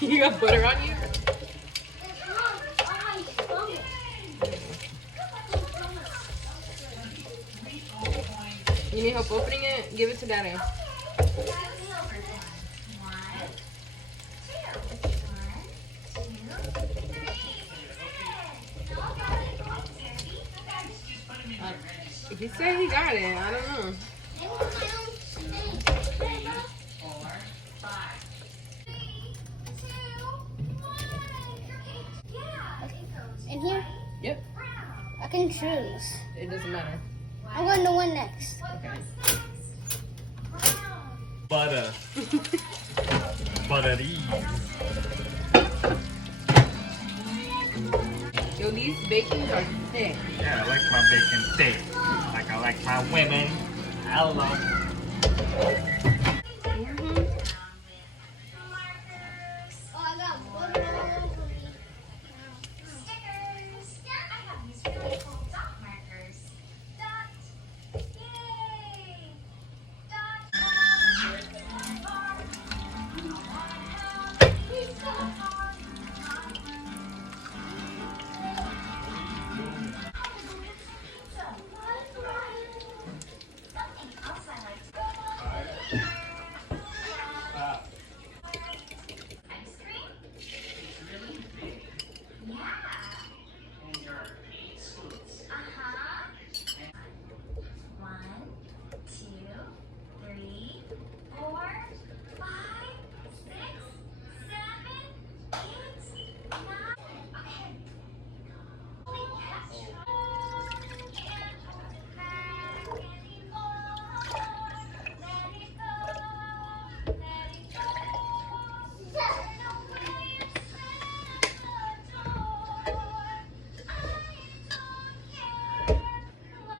You got butter on you? You need help opening it? Give it to Daddy. He said he got it. I don't know. In here? Yep. I can choose. It doesn't matter. I'm going to win next. Okay. Butter. Buttery. Yo, these bacons are thick. Yeah, I like my bacon thick. Like I like my women. Hello. Mm-hmm.